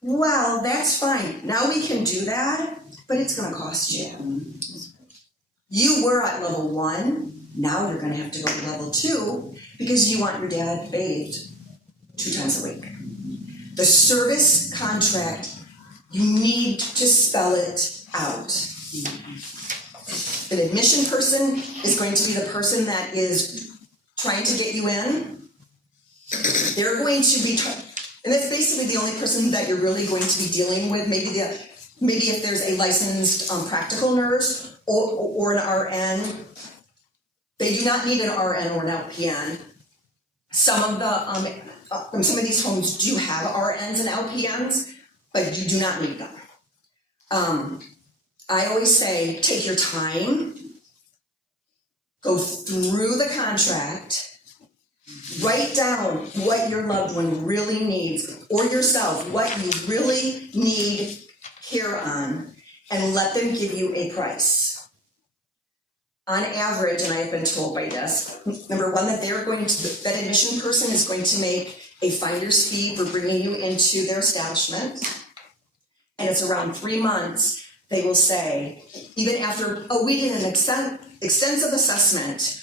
Well, that's fine. Now we can do that, but it's gonna cost you. You were at level 1, now you're gonna have to go to level 2 because you want your dad bathed 2 times a week. The service contract, you need to spell it out. An admission person is going to be the person that is trying to get you in. They're going to be, and that's basically the only person that you're really going to be dealing with. Maybe if there's a licensed practical nurse or an RN. They do not need an RN or an LPN. Some of these homes do have RNs and LPNs, but you do not need them. I always say, take your time, go through the contract, write down what your loved one really needs, or yourself, what you really need care on, and let them give you a price. On average, and I have been told by this, number one, that that admission person is going to make a finder's fee for bringing you into their establishment. And it's around 3 months, they will say, even after, we did an extensive assessment,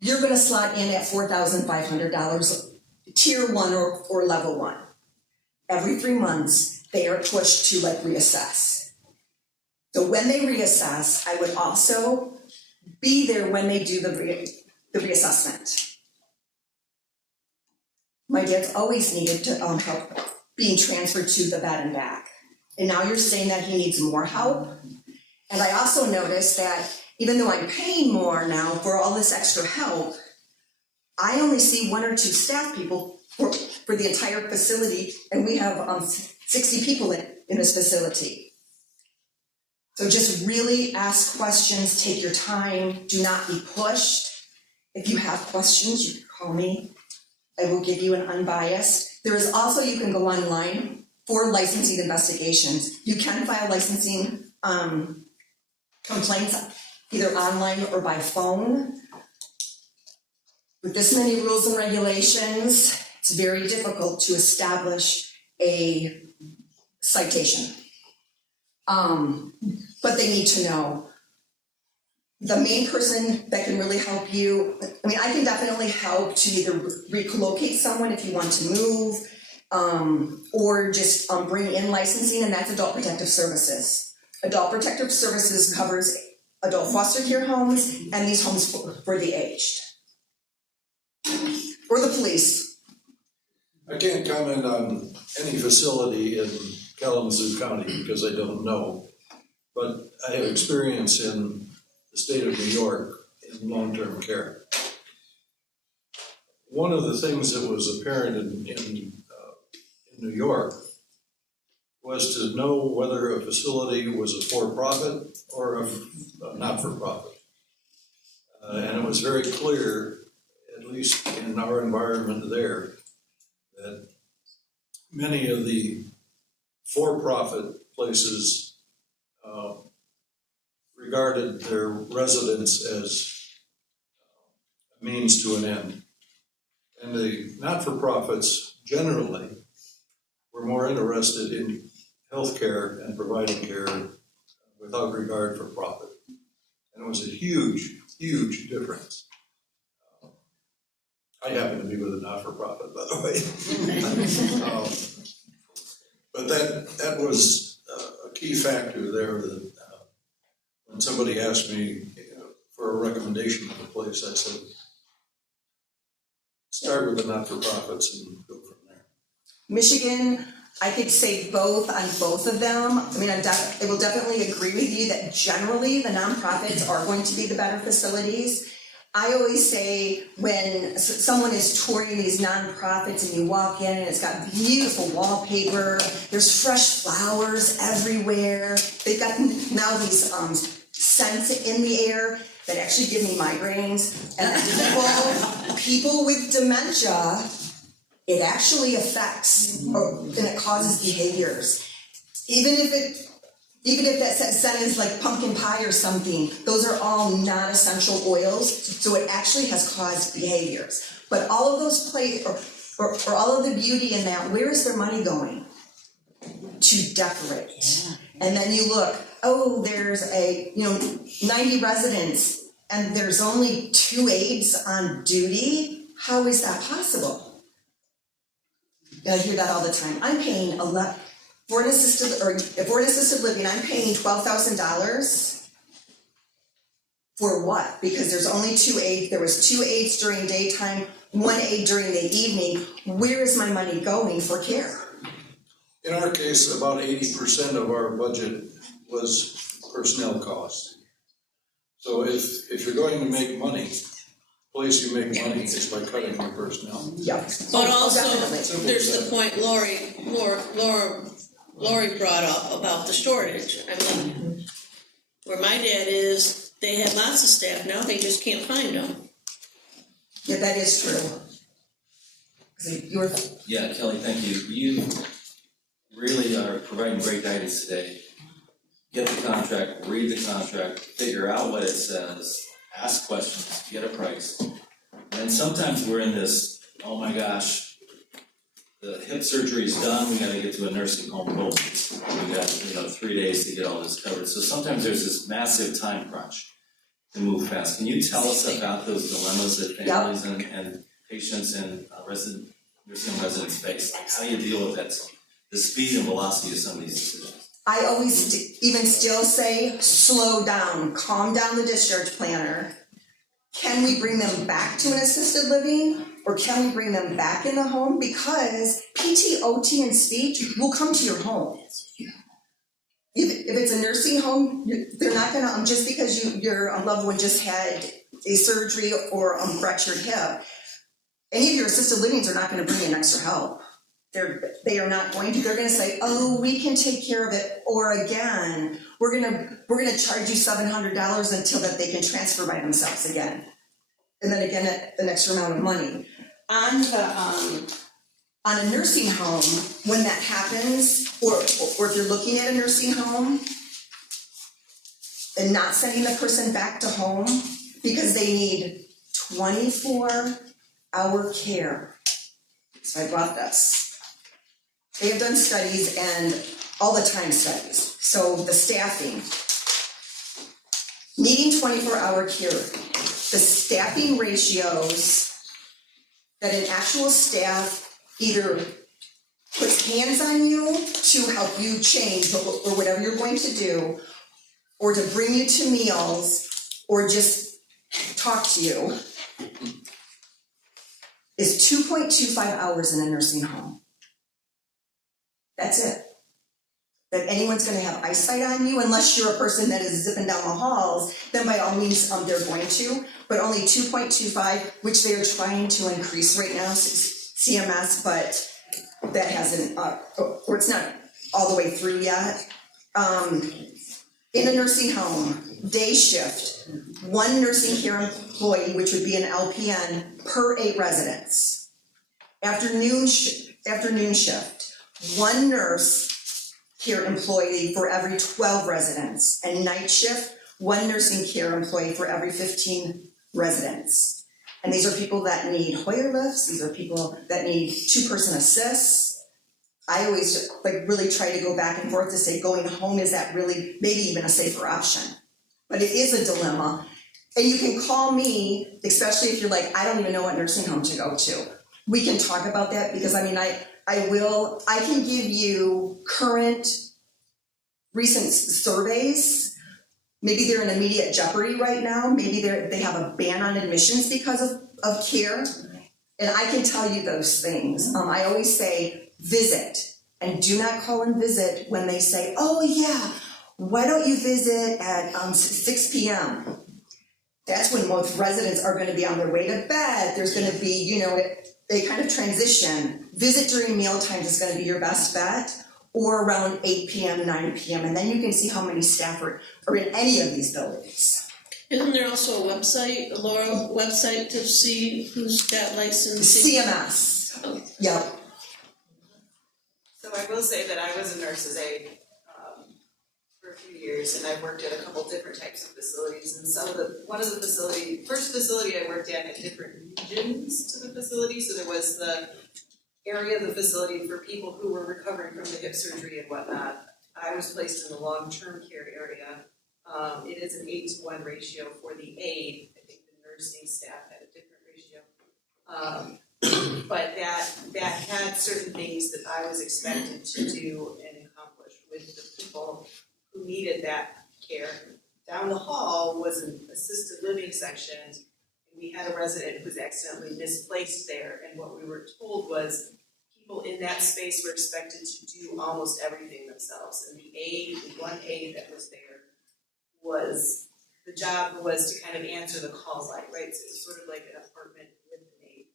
you're gonna slot in at $4,500, tier 1 or level 1. Every 3 months, they are pushed to reassess. So when they reassess, I would also be there when they do the reassessment. My dad's always needed to help being transferred to the bed and back. And now you're saying that he needs more help. And I also noticed that even though I'm paying more now for all this extra help, I only see 1 or 2 staff people for the entire facility, and we have 60 people in this facility. So just really ask questions, take your time, do not be pushed. If you have questions, you can call me. I will give you an unbiased. There is also, you can go online for licensing investigations. You can file licensing complaints either online or by phone. With this many rules and regulations, it's very difficult to establish a citation. But they need to know. The main person that can really help you, I can definitely help to either relocate someone if you want to move, or just bring in licensing, and that's Adult Protective Services. Adult Protective Services covers adult foster care homes and these homes for the aged. Or the police. I can't comment on any facility in Kalamazoo County because I don't know, but I have experience in the state of New York in long-term care. One of the things that was apparent in New York was to know whether a facility was a for-profit or a not-for-profit. And it was very clear, at least in our environment there, that many of the for-profit places regarded their residents as a means to an end. And the not-for-profits generally were more interested in healthcare and providing care without regard for profit. And it was a huge, huge difference. I happen to be with a not-for-profit, by the way. But that was a key factor there that when somebody asked me for a recommendation of a place, I said, start with the not-for-profits and go from there. Michigan, I could say both on both of them. I will definitely agree with you that generally the nonprofits are going to be the better facilities. I always say when someone is touring these nonprofits and you walk in and it's got beautiful wallpaper, there's fresh flowers everywhere. They've got now these scents in the air that actually give me migraines. And people with dementia, it actually affects and it causes behaviors. Even if that scent is like pumpkin pie or something, those are all non-essential oils, so it actually has caused behaviors. But all of those or all of the beauty in that, where is their money going? To decorate. Yeah. And then you look, there's 90 residents and there's only 2 aides on duty. How is that possible? I hear that all the time. I'm paying for an assisted living, I'm paying $12,000 for what? Because there's only 2 aides, there was 2 aides during daytime, 1 aide during the evening. Where is my money going for care? In our case, about 80% of our budget was personnel costs. So if you're going to make money, the place you make money is by cutting your personnel. Yeah. But also, Definitely. there's the point Lori brought up about the shortage. I mean, where my dad is, they have lots of staff now, they just can't find them. Yeah, that is true. 'Cause you were, Yeah, Kelly, thank you. You really are providing great guidance today. Get the contract, read the contract, figure out what it says, ask questions, get a price. And sometimes we're in this, oh my gosh, the hip surgery is done, we gotta get to a nursing home, boom. We got, 3 days to get all this covered. So sometimes there's this massive time crunch to move fast. Can you tell us about those dilemmas that families and patients and nursing home residents face? Like, how do you deal with that, the speed and velocity of some of these decisions? I always even still say, slow down, calm down the discharge planner. Can we bring them back to an assisted living? Or can we bring them back in the home? Because PT, OT, and speech will come to your home. If it's a nursing home, they're not gonna, just because your loved one just had a surgery or fractured hip, any of your assisted livings are not gonna bring in extra help. They are not going to, they're gonna say, oh, we can take care of it, or again, we're gonna charge you $700 until that they can transfer by themselves again. And then again, an extra amount of money. On a nursing home, when that happens, or if you're looking at a nursing home and not sending the person back to home because they need 24-hour care. So I brought this. They have done studies and all the time studies. So the staffing, needing 24-hour care, the staffing ratios that an actual staff either puts hands on you to help you change or whatever you're going to do, or to bring you to meals, or just talk to you, is 2.25 hours in a nursing home. That's it. That anyone's gonna have eyesight on you, unless you're a person that is zipping down the halls, then by all means, they're going to, but only 2.25, which they are trying to increase right now, CMS, but that hasn't, or it's not all the way through yet. In a nursing home, day shift, 1 nursing care employee, which would be an LPN, per 8 residents. Afternoon shift, 1 nurse care employee for every 12 residents, and night shift, 1 nursing care employee for every 15 residents. And these are people that need Hoyer lifts, these are people that need 2-person assists. I always really try to go back and forth to say going home, is that really maybe even a safer option? But it is a dilemma. And you can call me, especially if you're like, I don't even know what nursing home to go to. We can talk about that, because I can give you current recent surveys. Maybe they're in immediate jeopardy right now. Maybe they have a ban on admissions because of care. And I can tell you those things. I always say visit, and do not call and visit when they say, oh yeah, why don't you visit at 6 p.m. That's when most residents are gonna be on their way to bed. There's gonna be, they kind of transition. Visit during meal times is gonna be your best bet, or around 8 p.m., 9 p.m. And then you can see how many staff are in any of these buildings. Isn't there also a website, a Laura website, to see who's got licensing? CMS. Oh. Yep. So I will say that I was a nurse's aide for a few years, and I worked at a couple different types of facilities. And first facility I worked at had different regions to the facility. So there was the area of the facility for people who were recovering from the hip surgery and whatnot. I was placed in the long-term care area. It is an 8-to-1 ratio for the aide. I think the nursing staff had a different ratio. But that had certain things that I was expected to do and accomplish with the people who needed that care down the hall was an assisted living section. And we had a resident who was accidentally misplaced there, and what we were told was people in that space were expected to do almost everything themselves. And the one aide that was there the job was to kind of answer the call light, right? So it was sort of like an apartment with an aide.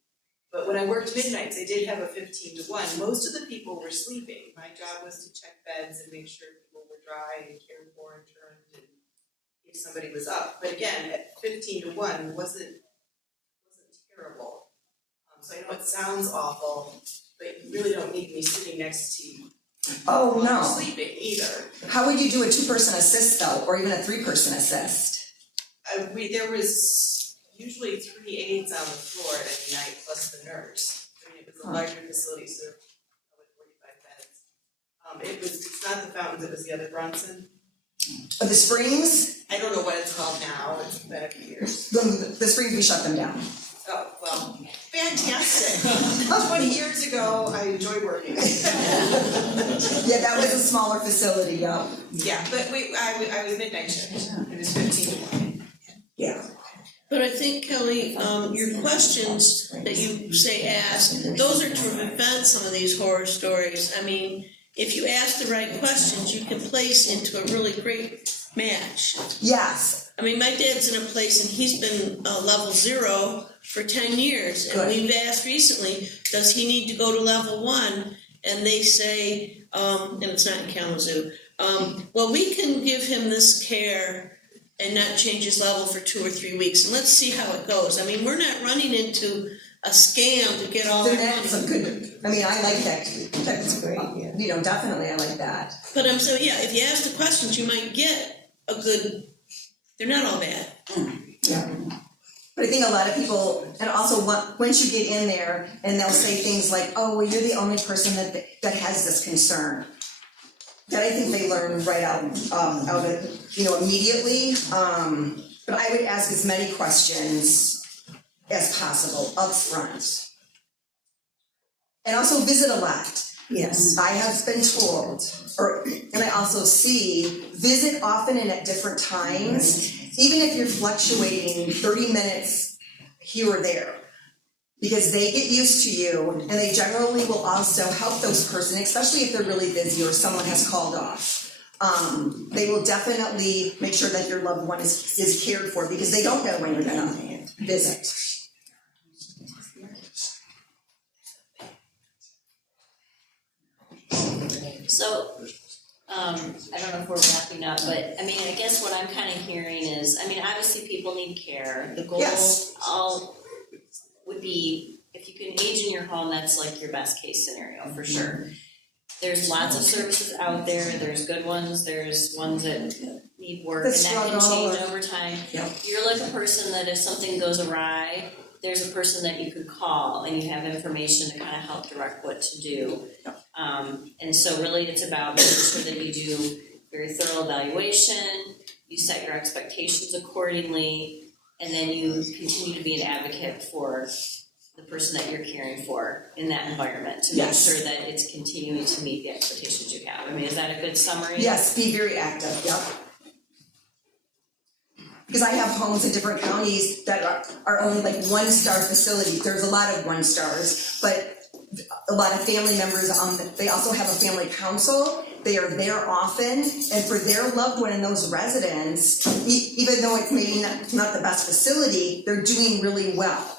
But when I worked midnights, I did have a 15 to 1. Most of the people were sleeping. My job was to check beds and make sure people were dry and cared for and turned and if somebody was up. But again, at 15 to 1 wasn't terrible. So I know it sounds awful, but you really don't need me sitting next to you Oh, while you're no. sleeping either. How would you do a 2-person assist though, or even a 3-person assist? There was usually 3 aides on the floor at any night plus the nurse. I mean, it was a larger facility, so probably 45 beds. It's not the Fountains, it was the other Bronson. The Springs, I don't know what it's called now, it's been a few years. the Springs, we shut them down. Oh, well, fantastic. 20 years ago, I enjoyed working. Yeah, that was a smaller facility, yeah. Yeah, but I was midnight shift, it was 15 to 1. Yeah. But I think, Kelly, your questions that you say ask, those are to prevent some of these horror stories. I mean, if you ask the right questions, you can place into a really great match. Yes, I mean, my dad's in a place and he's been level 0 for 10 years. And Good. we've asked recently, does he need to go to level 1? And they say, and it's not in Kalamazoo, well, we can give him this care and not change his level for 2 or 3 weeks, and let's see how it goes. I mean, we're not running into a scam to get all our they're money. not some good, I mean, I like that, that's great, you know, definitely, I like that. But I'm saying, yeah, if you ask the questions, you might get a good, they're not all bad. Yeah. But I think a lot of people, and also once you get in there, and they'll say things like, oh, well, you're the only person that has this concern. That I think they learn right out of it, you know, immediately. But I would ask as many questions as possible up front. And also visit a lot. Yes. I have been told, and I also see, visit often and at different times, even if you're fluctuating 30 minutes here or there. Because they get used to you, and they generally will also help those person, especially if they're really busy or someone has called off. They will definitely make sure that your loved one is cared for, because they don't know when you're gonna visit. So, I don't know if we're wrapping up, but I mean, I guess what I'm kind of hearing is, I mean, obviously people need care. The goal Yes. all would be, if you can age in your home, that's like your best case scenario for sure. There's lots of services out there, there's good ones, there's ones that need work, and that can change over time. Yep. You're like a person that if something goes awry, there's a person that you could call and you have information to kind of help direct what to do. And so really it's about making sure that you do very thorough evaluation, you set your expectations accordingly, and then you continue to be an advocate for the person that you're caring for in that environment to make sure that it's continuing to meet the expectations you have. I mean, is that a good summary? Yes, be very active, yep. Because I have homes in different counties that are only like 1-star facilities. There's a lot of 1-stars, but a lot of family members, they also have a family council. They are there often, and for their loved one in those residents, even though it's maybe not the best facility, they're doing really well.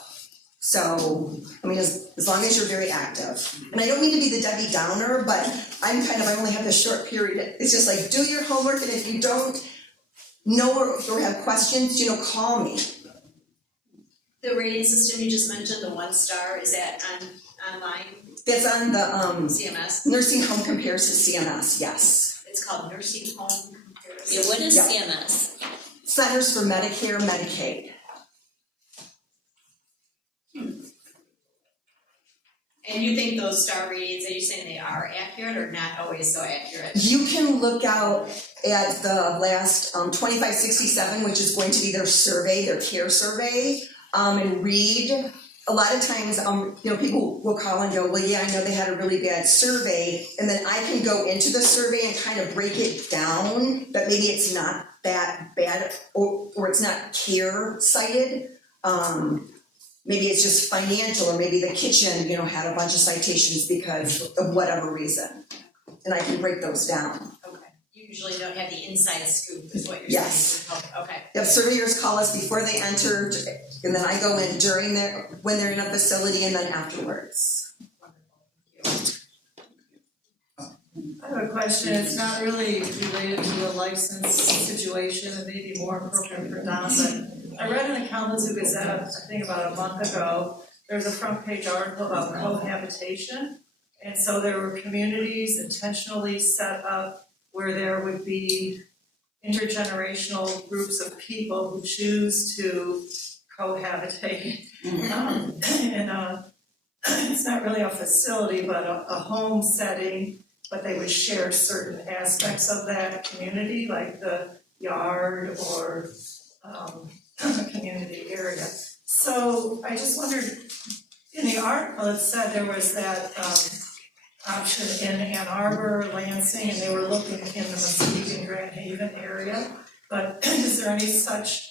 So, I mean, as long as you're very active. And I don't mean to be the Debbie Downer, but I only have this short period. It's just like, do your homework, and if you don't know or have questions, call me. The rating system you just mentioned, the 1-star, is that online? That's on the CMS? Nursing Home Compares to CMS, yes. It's called Nursing Home Comparison. Yeah, what is Yeah. CMS? Centers for Medicare, Medicaid. And you think those star ratings, are you saying they are accurate or not always so accurate? You can look out at the last 2567, which is going to be their survey, their care survey, and read. A lot of times, people will call and go, well, yeah, I know they had a really bad survey, and then I can go into the survey and kind of break it down, but maybe it's not bad, or it's not care cited. Maybe it's just financial, or maybe the kitchen, had a bunch of citations because of whatever reason. And I can break those down. Okay, you usually don't have the inside scoop, is what you're Yes. saying. Okay. If surveyors call us before they enter, and then I go in during when they're in a facility, and then afterwards. I have a question, it's not really related to a license situation, it may be more appropriate for Don, but I read in the Kalamazoo Gazette, I think about a month ago, there's a front page article about cohabitation. And so there were communities intentionally set up where there would be intergenerational groups of people who choose to cohabitate. It's not really a facility, but a home setting, but they would share certain aspects of that community, like the yard or community area. So I just wondered, in the article it said there was that option in Ann Arbor, Lansing, and they were looking in the Muskegon, Grand Haven area. But is there any such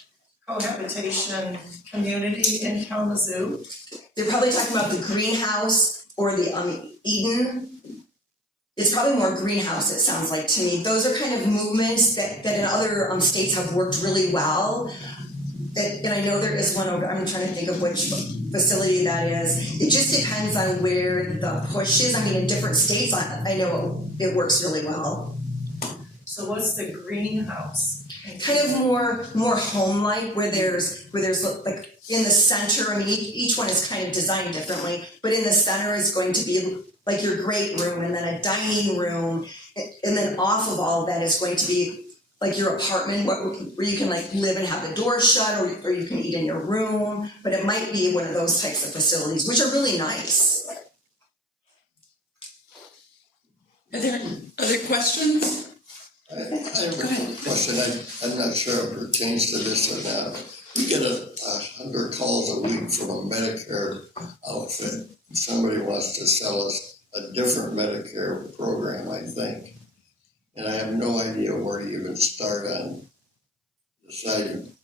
cohabitation community in Kalamazoo? They're probably talking about the greenhouse or the Eden. It's probably more greenhouse, it sounds like to me. Those are kind of movements that in other states have worked really well. And I know there is one over, I'm trying to think of which facility that is. It just depends on where the push is. I mean, in different states, I know it works really well. So what's the greenhouse? Kind of more home-like, where there's like in the center, I mean, each one is kind of designed differently, but in the center is going to be like your great room, and then a dining room, and then off of all of that is going to be like your apartment where you can like live and have the door shut, or you can eat in your room, but it might be one of those types of facilities, which are really nice. Are there other questions? I have a question, I'm not sure if it pertains to this or not. We get 100 calls a week from a Medicare outfit. Somebody wants to sell us a different Medicare program, I think. And I have no idea where to even start on deciding.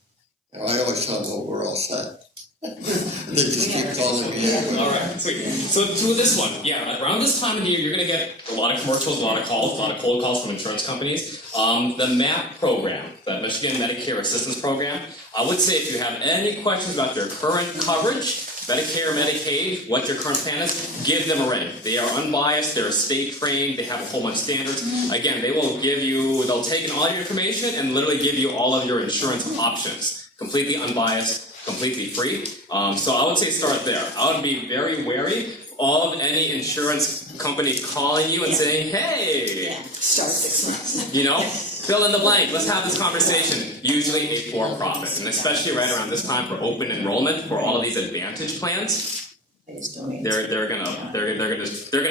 I always tell them, well, we're all set. They just keep calling me. All right, sweet. So to this one, around this time of year, you're gonna get a lot of commercials, a lot of calls, a lot of cold calls from insurance companies. The MAP program, the Michigan Medicare Assistance Program, I would say if you have any questions about your current coverage, Medicare, Medicaid, what your current plan is, give them a ring. They are unbiased, they're state trained, they have a whole bunch of standards. Again, they'll take in all your information and literally give you all of your insurance options, completely unbiased, completely free. So I would say start there. I would be very wary of any insurance company calling you and saying, hey, Start 6 months. Fill in the blank, let's have this conversation. Usually a for-profit, and especially right around this time for open enrollment for all of these Advantage plans, they're gonna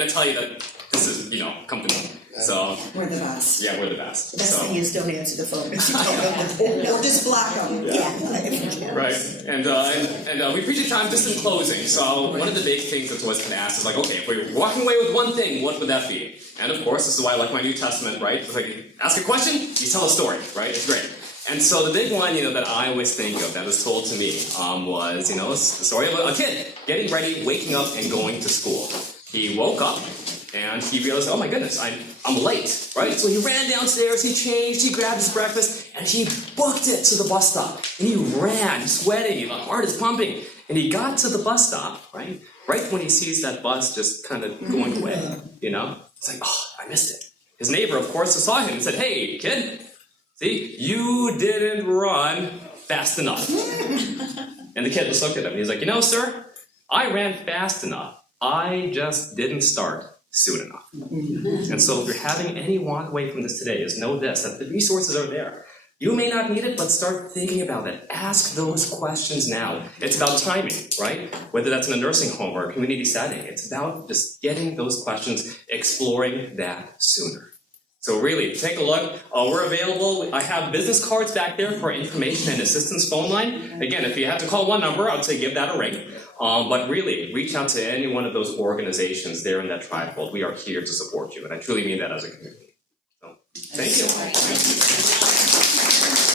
tell you that this is, come to me. So We're the best. yeah, we're the best. The best So, thing is don't answer the phone. Or just block them. Yeah. right, and we appreciate time just in closing. So one of the big things that's always been asked is like, okay, if we're walking away with one thing, what would that be? And of course, this is why I like my New Testament, right? It's like, ask a question, you tell a story, right? It's great. And so the big one, that I always think of that was told to me was, the story of a kid getting ready, waking up, and going to school. He woke up and he realized, oh my goodness, I'm late, right? So he ran downstairs, he changed, he grabbed his breakfast, and he booked it to the bus stop. And he ran, sweating, the heart is pumping. And he got to the bus stop, right? Right when he sees that bus just kind of going away, It's like, oh, I missed it. His neighbor, of course, saw him and said, hey, kid, see, you didn't run fast enough. And the kid just looked at him. He's like, sir, I ran fast enough. I just didn't start soon enough. And so if you're having any walk away from this today, is know this, that the resources are there. You may not need it, but start thinking about it. Ask those questions now. It's about timing, right? Whether that's in a nursing home or a community setting, it's about just getting those questions, exploring that sooner. So really, take a look. We're available. I have business cards back there for information and assistance phone line. Again, if you have to call one number, I would say give that a ring. But really, reach out to any one of those organizations there in that trifold. We are here to support you, and I truly mean that as a community. So, thank you.